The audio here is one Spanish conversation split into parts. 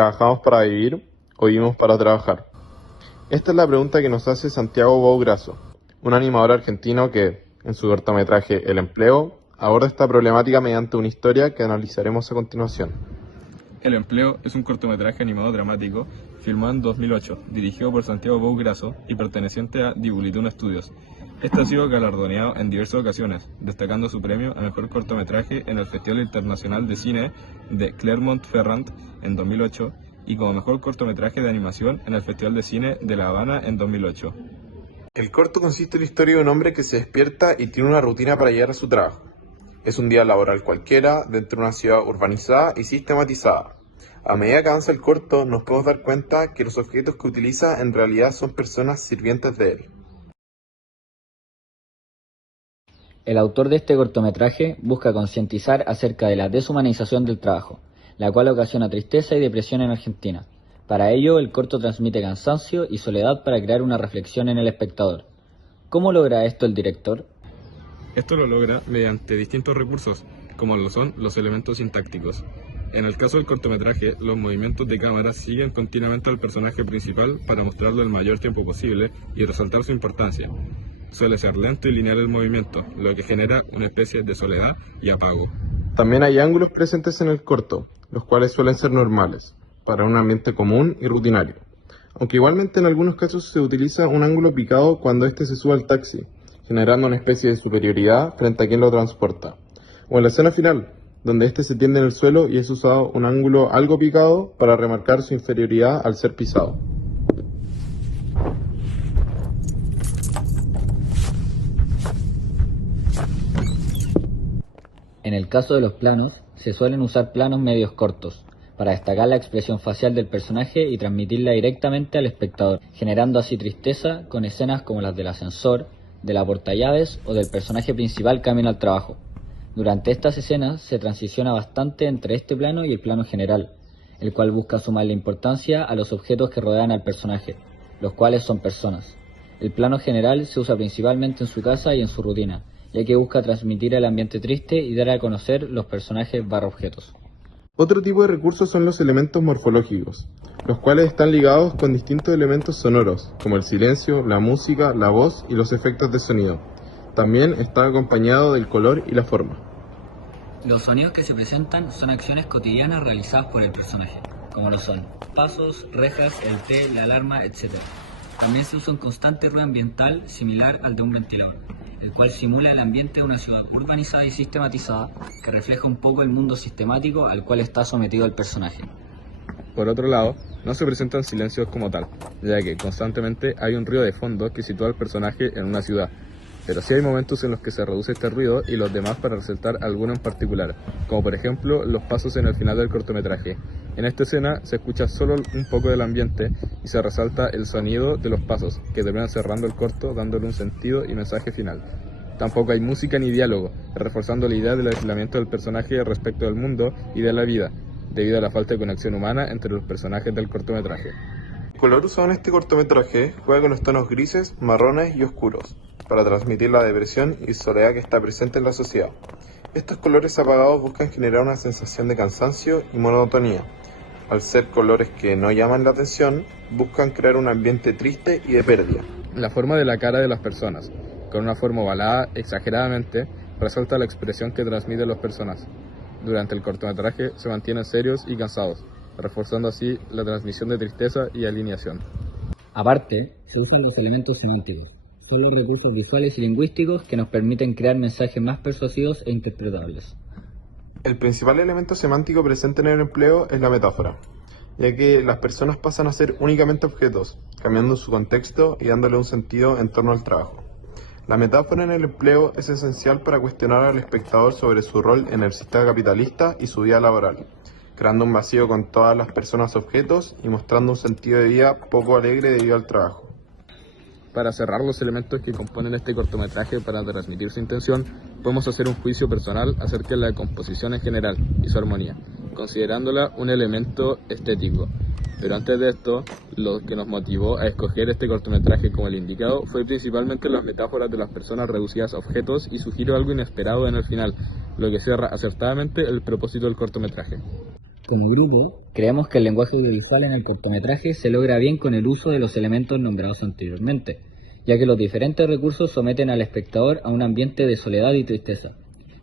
¿Trabajamos para vivir o vivimos para trabajar? Esta es la pregunta que nos hace Santiago Bougrasso, un animador argentino que, en su cortometraje El empleo, aborda esta problemática mediante una historia que analizaremos a continuación. El empleo es un cortometraje animado dramático filmado en 2008, dirigido por Santiago Bougrasso y perteneciente a Dibulituna Studios. Este ha sido galardoneado en diversas ocasiones, destacando su premio a mejor cortometraje en el Festival Internacional de Cine de Clermont-Ferrand en 2008 y como mejor cortometraje de animación en el Festival de Cine de La Habana en 2008. El corto consiste en la historia de un hombre que se despierta y tiene una rutina para llegar a su trabajo. Es un día laboral cualquiera dentro de una ciudad urbanizada y sistematizada. A medida que avanza el corto, nos podemos dar cuenta que los objetos que utiliza en realidad son personas sirvientes de él. El autor de este cortometraje busca concientizar acerca de la deshumanización del trabajo, la cual ocasiona tristeza y depresión en Argentina. Para ello, el corto transmite cansancio y soledad para crear una reflexión en el espectador. ¿Cómo logra esto el director? Esto lo logra mediante distintos recursos, como lo son los elementos sintácticos. En el caso del cortometraje, los movimientos de cámara siguen continuamente al personaje principal para mostrarlo el mayor tiempo posible y resaltar su importancia. Suele ser lento y lineal el movimiento, lo que genera una especie de soledad y apago. También hay ángulos presentes en el corto, los cuales suelen ser normales, para un ambiente común y rutinario. Aunque igualmente en algunos casos se utiliza un ángulo picado cuando éste se sube al taxi, generando una especie de superioridad frente a quien lo transporta. O en la escena final, donde éste se tiende en el suelo y es usado un ángulo algo picado para remarcar su inferioridad al ser pisado. En el caso de los planos, se suelen usar planos medios cortos, para destacar la expresión facial del personaje y transmitirla directamente al espectador, generando así tristeza con escenas como las del ascensor, de la portallaves o del personaje principal camino al trabajo. Durante estas escenas se transiciona bastante entre este plano y el plano general, el cual busca sumarle importancia a los objetos que rodean al personaje, los cuales son personas. El plano general se usa principalmente en su casa y en su rutina, ya que busca transmitir el ambiente triste y dar a conocer los personajes objetos. Otro tipo de recursos son los elementos morfológicos, los cuales están ligados con distintos elementos sonoros, como el silencio, la música, la voz y los efectos de sonido. También está acompañado del color y la forma. Los sonidos que se presentan son acciones cotidianas realizadas por el personaje, como lo son pasos, rejas, el té, la alarma, etc. También se usa un constante ruido ambiental similar al de un ventilador, el cual simula el ambiente de una ciudad urbanizada y sistematizada que refleja un poco el mundo sistemático al cual está sometido el personaje. Por otro lado, no se presentan silencios como tal, ya que constantemente hay un ruido de fondo que sitúa al personaje en una ciudad. Pero sí hay momentos en los que se reduce este ruido y los demás para resaltar alguno en particular, como por ejemplo los pasos en el final del cortometraje. En esta escena se escucha solo un poco del ambiente y se resalta el sonido de los pasos, que terminan cerrando el corto dándole un sentido y mensaje final. Tampoco hay música ni diálogo, reforzando la idea del aislamiento del personaje respecto del mundo y de la vida, debido a la falta de conexión humana entre los personajes del cortometraje. El color usado en este cortometraje juega con los tonos grises, marrones y oscuros, para transmitir la depresión y soledad que está presente en la sociedad. Estos colores apagados buscan generar una sensación de cansancio y monotonía. Al ser colores que no llaman la atención, buscan crear un ambiente triste y de pérdida. La forma de la cara de las personas, con una forma ovalada exageradamente, resalta la expresión que transmiten las personas. Durante el cortometraje se mantienen serios y cansados, reforzando así la transmisión de tristeza y alineación. Aparte, se usan los elementos semánticos. Son los recursos visuales y lingüísticos que nos permiten crear mensajes más persuasivos e interpretables. El principal elemento semántico presente en el empleo es la metáfora, ya que las personas pasan a ser únicamente objetos, cambiando su contexto y dándole un sentido en torno al trabajo. La metáfora en el empleo es esencial para cuestionar al espectador sobre su rol en el sistema capitalista y su vida laboral, creando un vacío con todas las personas objetos y mostrando un sentido de vida poco alegre debido al trabajo. Para cerrar los elementos que componen este cortometraje para transmitir su intención, podemos hacer un juicio personal acerca de la composición en general y su armonía, considerándola un elemento estético. Pero antes de esto, lo que nos motivó a escoger este cortometraje como el indicado fue principalmente las metáforas de las personas reducidas a objetos y su giro algo inesperado en el final, lo que cierra acertadamente el propósito del cortometraje. Como grupo, creemos que el lenguaje audiovisual en el cortometraje se logra bien con el uso de los elementos nombrados anteriormente, ya que los diferentes recursos someten al espectador a un ambiente de soledad y tristeza.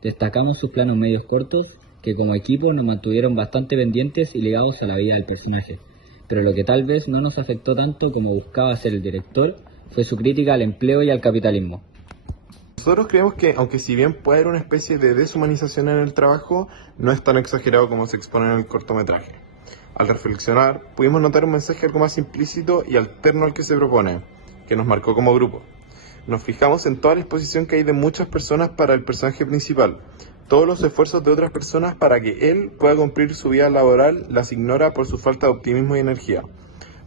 Destacamos sus planos medios cortos, que como equipo nos mantuvieron bastante pendientes y ligados a la vida del personaje, pero lo que tal vez no nos afectó tanto como buscaba hacer el director fue su crítica al empleo y al capitalismo. Nosotros creemos que, aunque si bien puede haber una especie de deshumanización en el trabajo, no es tan exagerado como se expone en el cortometraje. Al reflexionar, pudimos notar un mensaje algo más implícito y alterno al que se propone, que nos marcó como grupo. Nos fijamos en toda la exposición que hay de muchas personas para el personaje principal. Todos los esfuerzos de otras personas para que él pueda cumplir su vida laboral las ignora por su falta de optimismo y energía.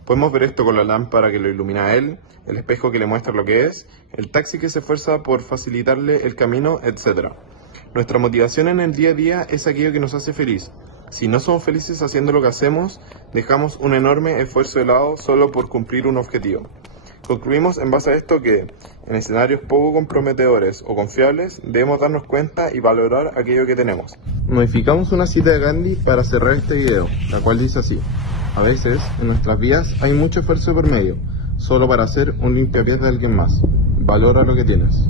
Podemos ver esto con la lámpara que lo ilumina a él, el espejo que le muestra lo que es, el taxi que se esfuerza por facilitarle el camino, etc. Nuestra motivación en el día a día es aquello que nos hace feliz. Si no somos felices haciendo lo que hacemos, dejamos un enorme esfuerzo de lado solo por cumplir un objetivo. Concluimos en base a esto que, en escenarios poco comprometedores o confiables, debemos darnos cuenta y valorar aquello que tenemos. Modificamos una cita de Gandhi para cerrar este video, la cual dice así: a veces, en nuestras vidas hay mucho esfuerzo por medio, solo para hacer un limpiapiés de alguien más. Valora lo que tienes.